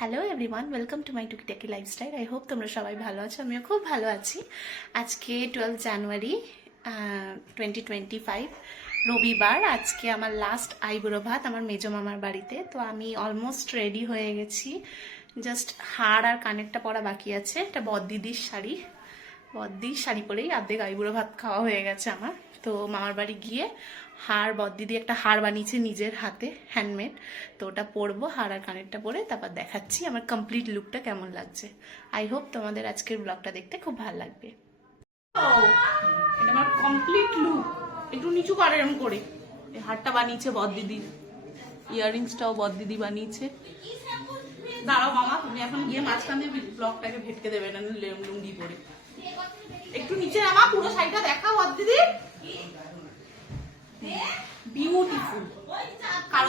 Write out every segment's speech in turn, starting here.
Hello everyone welcome to my টুকি টুকিটাকি lifestyle I hope তোমরা সবাই ভালো আছো, আমিও খুব ভালো আছি। আজকে twelve January twenty twenty five রবিবার। আজকে আমার লাস্ট আইবুড়ো ভাত আমার মেজো মামার বাড়িতে। তো আমি অলমোস্ট রেডি হয়ে গেছি। জাস্ট হাড় আর কানেরটা পরা বাকি আছে। এটা বদ্দিদির শাড়ি। বদ্দির শাড়ি পরেই অর্ধেক আইবুড়ো ভাত খাওয়া হয়ে গেছে আমার। তো মামার বাড়ি গিয়ে হাড় বদ্দিদি একটা হার বানিয়েছে নিজের হাতে হ্যান্ডমেড তো ওটা পরবো, হার আর কানেরটা পরে তারপর দেখাচ্ছি আমার কমপ্লিট লুকটা কেমন লাগছে। আই হোপ তোমাদের আজকের ব্লগটা দেখতে খুব ভালো লাগবে। এটা আমার কমপ্লিট লুক একটু নিচু করে এরম করে। এই হারটা বানিয়েছে বদ্দিদি ইয়াররিংসটাও বদ্দিদি বানিয়েছে। দাঁড়াও মামা, তুমি এখন গিয়ে মাঝখান দিয়ে ব্লগটাকে ভেটকে দেবে, না লুঙ্গি পরে। একটু নিচে নামা, পুরো শাড়িটা দেখা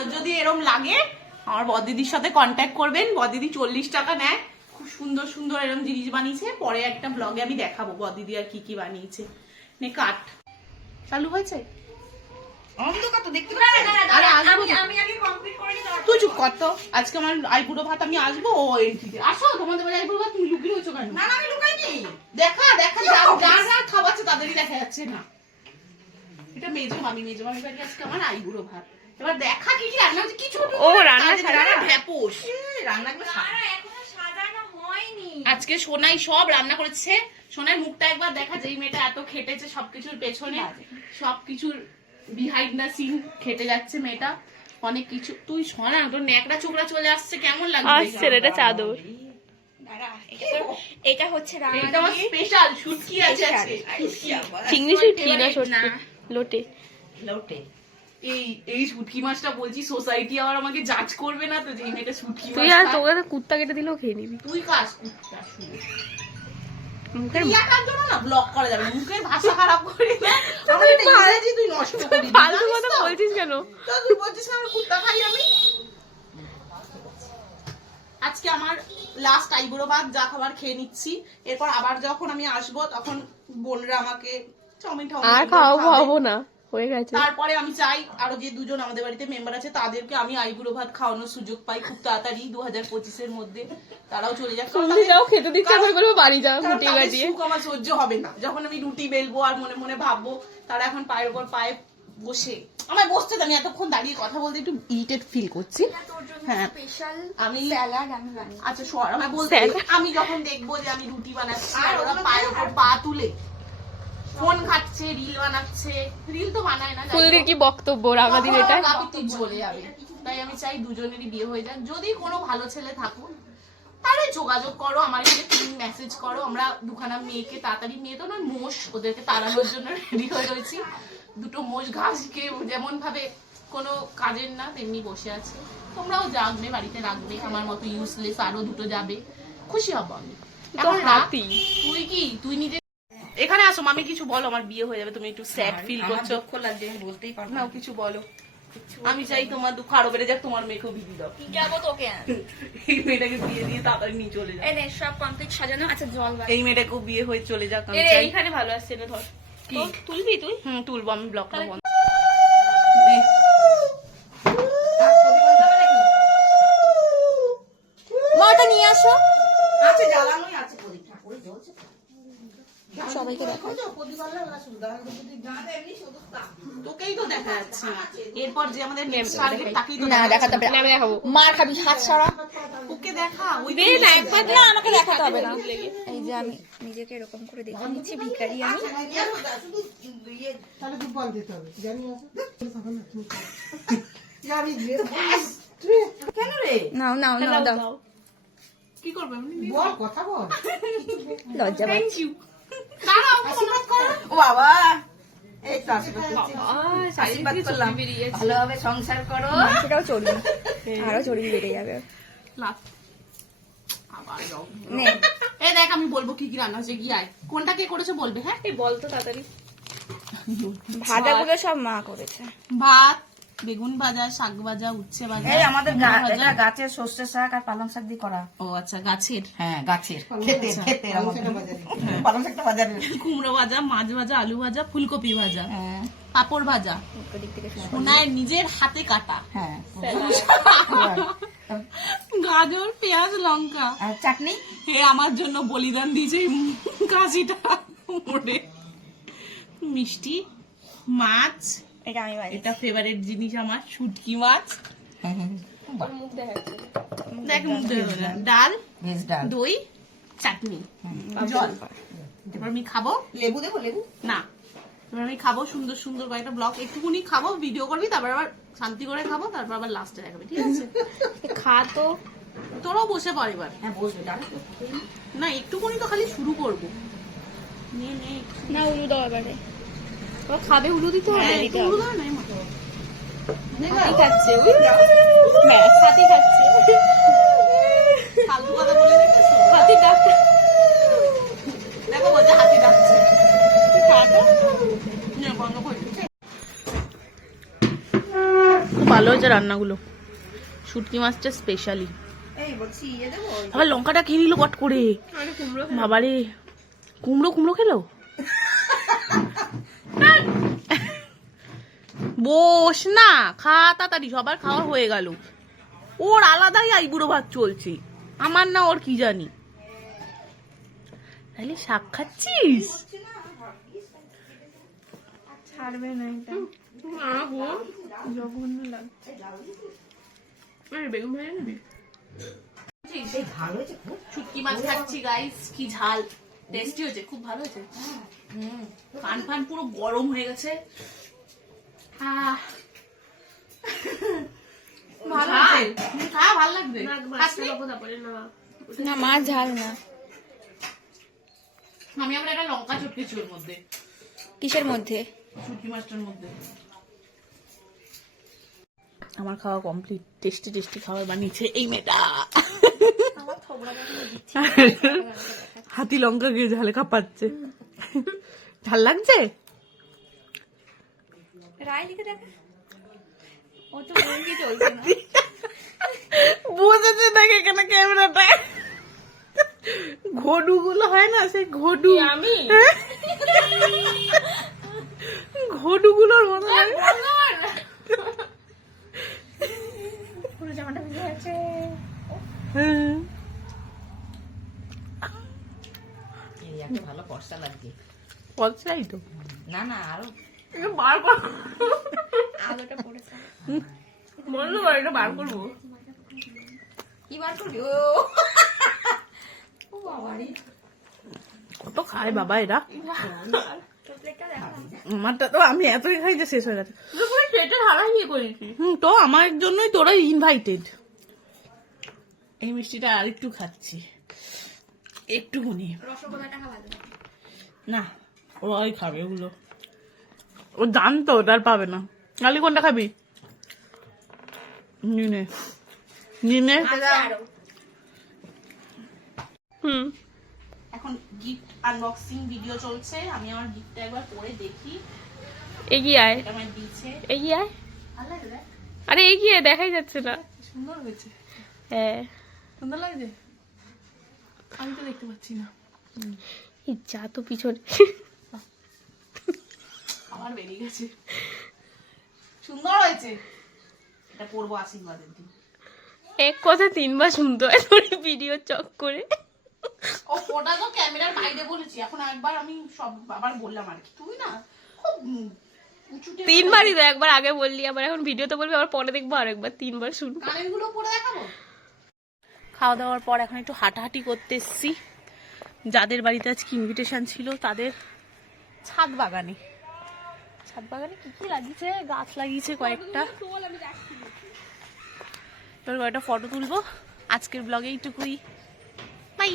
কারোর যদি এরম লাগে আমার বদিদির সাথে কন্ট্যাক্ট করবেন। বদিদি চল্লিশ টাকা নেয়। খুব সুন্দর সুন্দর এরম জিনিস বানিয়েছে। পরে একটা ব্লগে আমি দেখাবো বদিদি আর কি কি বানিয়েছে। নে কাট। চালু হয়েছে? অন্ধকার তো দেখতে তুই চুপ কর তো। আজকে আমার আইপুরো ভাত আমি আসব ও এন্ট্রিতে আসো তোমাদের বাড়ি ভাত তুমি লুকিয়ে রয়েছো কেন? না না আমি লুকাইনি। দেখা দেখা যা- যার যার খাওয়াচ্ছে তাদেরই দেখা যাচ্ছে না। এটা মেজো মামি মেজো মামি বাড়ি আজকে আমার আইবুড়ো ভাত। এবার দেখা কি কি রান্না হচ্ছে? কিছু ও, রান্না রান্নাগুলো সারা সাজানো হয়নি। আজকে সোনাই সব রান্না করেছে। সোনার মুখটা একবার দেখা যেই মেয়েটা এত খেটেছে সবকিছুর পেছনে। সবকিছুর বিহাইন্ড দ্য সিন খেটে যাচ্ছে মেয়েটা। অনেক কিছু তুই সোনা তোর ন্যাকড়া চোকড়া চলে আসছে। কেমন লাগছে? আসছে এটা চাদর। এটা হচ্ছে এটা স্পেশাল শুটকি আছে আজকে। চিংড়ি শুটকি না। লোটে। লোটে। এই এই শুটকি মাছটা বলছি সোসাইটি আবার আমাকে জাজ করবে না তো যে এই মেয়েটা শুটকি তুই আর তোকে তো কুত্তা কেটে দিলেও খেয়ে নিবি। তুই কাজ কুত্তা শুনে মুখের ইয়াটার জন্য না ব্লক করা যাবে মুখের ভাষা খারাপ করি। না আমার এটা ইংরেজি তুই নষ্ট করি ফালতু কথা বলছিস কেন? তো তুই বলছিস না আমার কুত্তা খাই আমি? আজকে আমার লাস্ট আইবুড়ো ভাত যা খাবার খেয়ে নিচ্ছি। এরপর আবার যখন আমি আসব তখন বোনরা আমাকে চাউমিন আর খাওয়াবো না। হয়ে গেছে। তারপরে আমি চাই আরও যে দুজন আমাদের বাড়িতে মেম্বার আছে তাদেরকে আমি আইবুড়ো ভাত খাওয়ানোর সুযোগ পাই খুব তাড়াতাড়ি দু হাজার পঁচিশের মধ্যে। তারাও চলে যাক। তুমি যাও খেতে দিচ্ছে করে বলব বাড়ি যাও ফুটিয়ে সুখ আমার সহ্য হবে না। যখন আমি রুটি বেলবো আর মনে মনে ভাববো তারা এখন পায়ের উপর পায়ে বসে। আমার বসতে তো আমি এতক্ষণ দাঁড়িয়ে কথা বলতে একটু ইরিটেট ফিল করছি। হ্যাঁ। আমি আমি আচ্ছা আমার বলতে আমি যখন দেখব যে আমি রুটি বানাচ্ছি আর ওরা পায়ের উপর পা তুলে ফোন ঘাটছে রিল বানাচ্ছে। রিল তো বানায় না ফুলদির কি বক্তব্য এটা চলে যাবে। তাই আমি চাই দুজনেরই বিয়ে হয়ে যাক। যদি কোনো ভালো ছেলে থাকুক তাহলে যোগাযোগ করো আমার এখানে তুমি মেসেজ করো। আমরা দুখানা মেয়েকে তাড়াতাড়ি মেয়ে তো না মোষ। ওদেরকে তাড়ানোর জন্য রেডি হয়ে রয়েছি। দুটো মোষ ঘাসকে যেমন ভাবে কোনো কাজের না তেমনি বসে আছে। তোমরাও জাগবে বাড়িতে রাখবে আমার মতো ইউজলেস আরও দুটো যাবে। খুশি হব আমি। এখন রাখ। হাতি। তুই কি? তুই নিজে এখানে আসো মামি কিছু বলো আমার বিয়ে হয়ে যাবে তুমি একটু স্যাড ফিল করছ। দুঃখ লাগছে আমি বলতেই পারব নাও কিছু বলো। আমি চাই তোমার দুঃখ আরও বেড়ে যাক তোমার মেয়েকেও বিধি দাও। যাব তোকে? এই মেয়েটাকে বিয়ে দিয়ে তাড়াতাড়ি নিয়ে চলে যাক এই সব কমপ্লিট সাজানো আচ্ছা জল এই মেয়েটাকেও বিয়ে হয়ে চলে যাক আমি চাই। এইখানে ভালো আসছে না ধর। কি? তুলবি তুই? হুম তুলবো আমি ব্লগটা বন্ধ মাটা নিয়ে আসো। আছে জ্বালানোই আছে সবাইকে দেখো দেখা এরপর যে আমাদের নেক্সট টার্গেট তাকেই তো না দেখাতে হবে। না, দেখাবো মার খাবি হাত ছাড়া। ওকে দেখা ওই না একবার না আমাকে দেখাতে হবে না। এই যে আমি নিজেকে এরকম করে দেখে নিচ্ছি ভিখারি আমি। তাহলে দু দিতে হবে। জানি কেন রে? নাও নাও নাও দাও। কি করবে? বল কথা বল। লজ্জা থ্যাংক ইউ দাঁড়াও আশীর্বাদ করো ও বাবা এই তো আশীর্বাদ করলাম। ভালোভাবে সংসার করো। সেটাও চড়বি আরও চড়বি বেড়ে যাবে। লাভ আবার যাও নে। এই দেখ আমি বলব কি কি রান্না হচ্ছে। গিয়ে আয়। কোনটা কে করেছে বলবে হ্যাঁ? এই বল তো তাড়াতাড়ি। ভাজাগুলো সব মা করেছে। ভাত বেগুন ভাজা শাক ভাজা উচ্ছে ভাজা এই আমাদের। এটা গাছের সর্ষে শাক আর পালং শাক দিয়ে করা। ও আচ্ছা গাছের? হ্যাঁ গাছের। খেতে খেতে পালং শাকটা বাজারে কুমড়ো ভাজা মাছ ভাজা আলু ভাজা ফুলকপি ভাজা। হ্যাঁ। পাপড় ভাজা। সোনায় নিজের হাতে কাটা। হ্যাঁ। গাজর পেঁয়াজ লঙ্কা। আর চাটনি? হে আমার জন্য বলিদান দিয়েছে কাশিটা। মোড়ে মিষ্টি মাছ এটা আমি বানিয়েছি। এটা ফেভারিট জিনিস আমার শুটকি মাছ। মুখ দেখাচ্ছে। দেখ মুখ দেখে ডাল ভেজ ডাল। দই চাটনি। জল। এবার আমি খাব। লেবু দেবো লেবু? না। এবার আমি খাব সুন্দর সুন্দর কয়েকটা ব্লগ। একটুকুনি খাব ভিডিও করবি তারপর আবার শান্তি করে খাব তারপর আবার লাস্টে দেখাবে ঠিক আছে? খা তো। তোরাও বসে পর এবার। হ্যাঁ বসবে না একটুকুনি তো খালি শুরু করব। নে নে না উলু দাও এবারে ও খাবে উলু দিতে হবে হ্যাঁ, উড়ো দাও না, এই হাতি খাচ্ছে হাতি খাচ্ছে। ফালতু কথা বলে হাতি ডাক। দেখো বলছে হাতি ডাকছে। নে, বন্ধ করে দে। খুব ভালো হয়েছে রান্নাগুলো। শুটকি মাছটা স্পেশালি ইয়ে আবার লঙ্কাটা খেয়ে নিল কট করে। বাবারে কুমড়ো কুমড়ো খেলো? বস না খা তাড়াতাড়ি সবার খাওয়া হয়ে গেল। ওর আলাদাই আইবুড়ো ভাত চলছে। আমার না ওর কি জানি। তাহলে শাক খাচ্ছিস? ছাড়বে না এটা। জঘন্য লাগছে। বেগুন ভাজা নিবি? এই ভালো হয়েছে খুব। শুটকি মাছ খাচ্ছি গাইস কি ঝাল। টেস্টি হয়েছে খুব ভালো হয়েছে। কান ফান পুরো গরম হয়ে গেছে। না মাছ ঝাল না। আমি আবার একটা লঙ্কা চটকেছি ওর মধ্যে। কিসের মধ্যে? শুটকি মাছটার মধ্যে। আমার খাওয়া কমপ্লিট টেস্টি টেস্টি খাবার বানিয়েছে এই মেয়েটা। হাতি লঙ্কা গিয়ে ঝালে কাঁপাচ্ছে। ঝাল লাগছে? রায় লিখে দেখা। ও তো মুরগি চলছে না বুঝেছে দেখে এখানে ক্যামেরাটা। ঘডু গুলো হয় না সেই ঘডু। আমি? ঘডু গুলোর মতো লাগে। পুরো জামাটা ভিজে আছে হ্যাঁ। ভালো ফর্সা লাগছে পচলাই তো। না না আরও বার কর। আলোটা পড়েছে। বলল এটা বার করব। কি বার করবি? ও। বাবারি। কত খায় বাবা এরা? আমারটা তো আমি এতই খাই যে শেষ হয়ে গেছে। পেটে হারা নিয়ে করেছি হুম তো আমার জন্যই তোরা ইনভাইটেড এই মিষ্টিটা আর একটু খাচ্ছি। একটুখানি। রসগোল্লাটা খাওয়া না ওরাই খাবে ওগুলো। ও জানতো ওটার পাবে না। কালি কোনটা খাবি? নিনে। নিনে? হুম। এখন গিফট আনবক্সিং ভিডিও চলছে। আমি আমার গিফটটা একবার পরে দেখি। এগিয়ে আয়। আমার দিয়েছে। এগিয়ে আয়। আরে এগিয়ে দেখাই যাচ্ছে না। সুন্দর হয়েছে। হ্যাঁ। সুন্দর লাগছে? আমি তো দেখতে পাচ্ছি না। যা তো পিছনে। আমার বেরিয়ে গেছে। সুন্দর হয়েছে। এটা পরবো আশীর্বাদের দিন। এক কথা তিনবার শুনতে হয় তোর ভিডিও চক করে। ও ওটা তো ক্যামেরার বাইরে বলেছি। এখন একবার আমি সব আবার বললাম আর কি। তুই না খুব তিনবারই তো একবার আগে বললি আবার এখন ভিডিওতে বলবি আবার পরে দেখব আরেকবার তিনবার শুনব। কানেরগুলো পরে দেখাবো? খাওয়া দাওয়ার পর এখন একটু হাঁটাহাঁটি করতে এসছি। যাদের বাড়িতে আজকে ইনভিটেশন ছিল তাদের ছাদ বাগানে। ছাদ বাগানে কি কি লাগিয়েছে? গাছ লাগিয়েছে কয়েকটা। তোর কয়েকটা ফটো তুলবো। আজকের ব্লগে এইটুকুই। বাই